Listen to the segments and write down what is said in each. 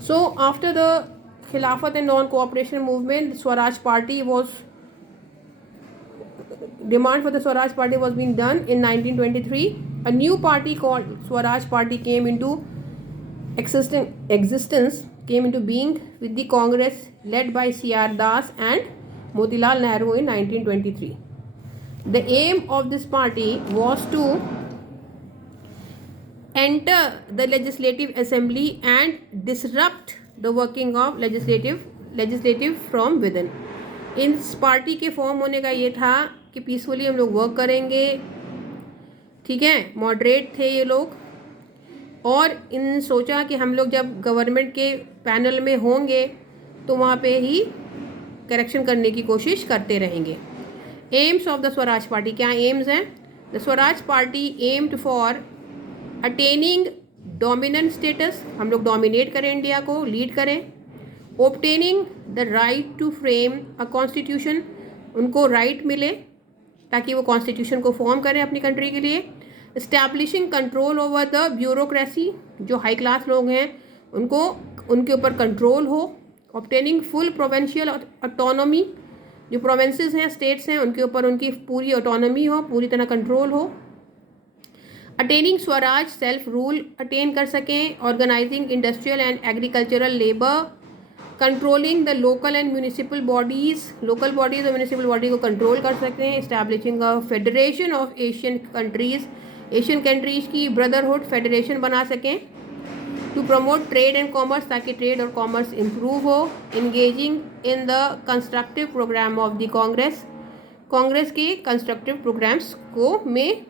So after the Khilafat and non-cooperation movement, Swaraj Party was demand for the Swaraj Party was being done in 1923. A new party called Swaraj Party came into existence came into being with the Congress led by C.R. Das and Motilal Nehru in 1923. The aim of this party was to enter the legislative assembly and disrupt the working of legislative from within. इस party के form होने का ये था कि peacefully हम लोग work करेंगे, ठीक है, मॉडरेट थे ये लोग, और इन सोचा कि हम लोग जब गवर्नमेंट के पैनल में होंगे तो वहाँ पे ही करेक्शन करने की कोशिश करते रहेंगे. Aims of the Swaraj party, क्या एम्स हैं? The Swaraj party aimed for attaining dominant status, हम लोग डोमिनेट करें, इंडिया को लीड करें. Obtaining the right to frame a constitution, उनको राइट मिले ताकि वो कॉन्स्टिट्यूशन को फॉर्म करें अपनी कंट्री के लिए. Establishing control over the bureaucracy, जो हाई क्लास लोग हैं उनको उनके ऊपर कंट्रोल हो. ऑब्टेनिंग फुल प्रोविंशियल ऑटोनॉमी, जो प्रोविंसेस हैं, स्टेट्स हैं, उनके ऊपर उनकी पूरी ऑटोनॉमी हो, पूरी तरह कंट्रोल हो. Attaining swaraj self rule attain कर सकें. Organising industrial and agricultural labour. Controlling the local and municipal bodies, local bodies और म्यूनिसिपल बॉडी को कंट्रोल कर सकें. Establishing a federation of Asian countries, Asian countries की ब्रदरहुड फेडरेशन बना सकें. To promote trade and commerce, ताकि trade और commerce improve हो. Engaging in the constructive programme of the Congress, Congress के कंस्ट्रक्टिव प्रोग्राम्स को में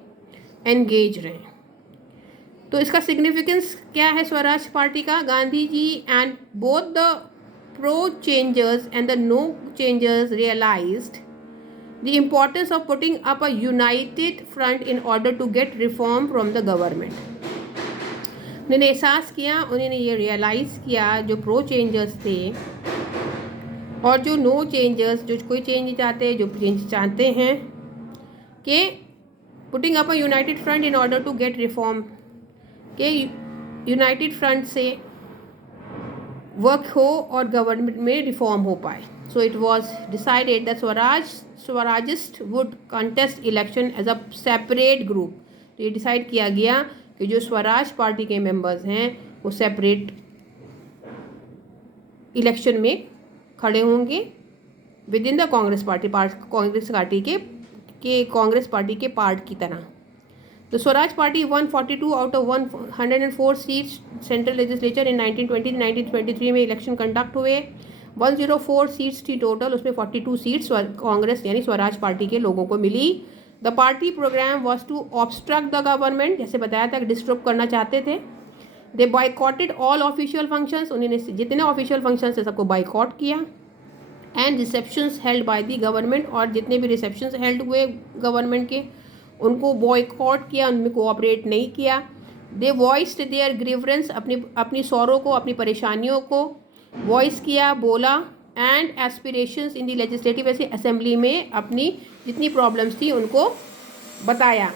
एंगेज रहें. तो इसका सिग्निफिकेंस क्या है स्वराज पार्टी का? Gandhi ji and both the pro changers and the no changers realised the importance of putting up a united front in order to get reform from the government. उन्होंने एहसास किया, उन्होंने ये रियलाइज़ किया, जो प्रो चेंजर्स थे और जो नो चेंजर्स, जो कोई चेंज नहीं चाहते, जो चेंज चाहते हैं, कि putting up a united front in order to get reform, के यूनाइटेड फ्रंट से वर्क हो और गवर्नमेंट में रिफॉर्म हो पाए. So it was decided that Swarajists would contest election as a separate group. तो ये डिसाइड किया गया कि जो स्वराज पार्टी के मेंबर्स हैं वो सेपरेट इलेक्शन में खड़े होंगे with in the Congress party, Congress party के कांग्रेस पार्टी के पार्ट की तरह. तो Swaraj party 142 out of 104 seats central legislature इन 1920-1923 में इलेक्शन कंडक्ट हुए. 104 सीट्स थी टोटल, उसमें 42 सीट्स कांग्रेस यानी स्वराज पार्टी के लोगों को मिली. The party programme was to obstruct the government, जैसे बताया था, डिस्टर्ब करना चाहते थे. They boycotted all official functions, उन्होंने जितने ऑफिशियल फंक्शंस थे सबको बाइकॉट किया. And receptions held by the government, और जितने भी रिसेप्शंस हेल्ड हुए गवर्नमेंट के उनको बॉयकॉट किया, उनमें कोऑपरेट नहीं किया. दे वॉइस्ड देयर ग्रीवरेंस, अपनी सौरों को, अपनी परेशानियों को वॉइस किया, बोला. And aspirations in the legislative assembly में अपनी जितनी प्रॉब्लम्स थी उनको बताया.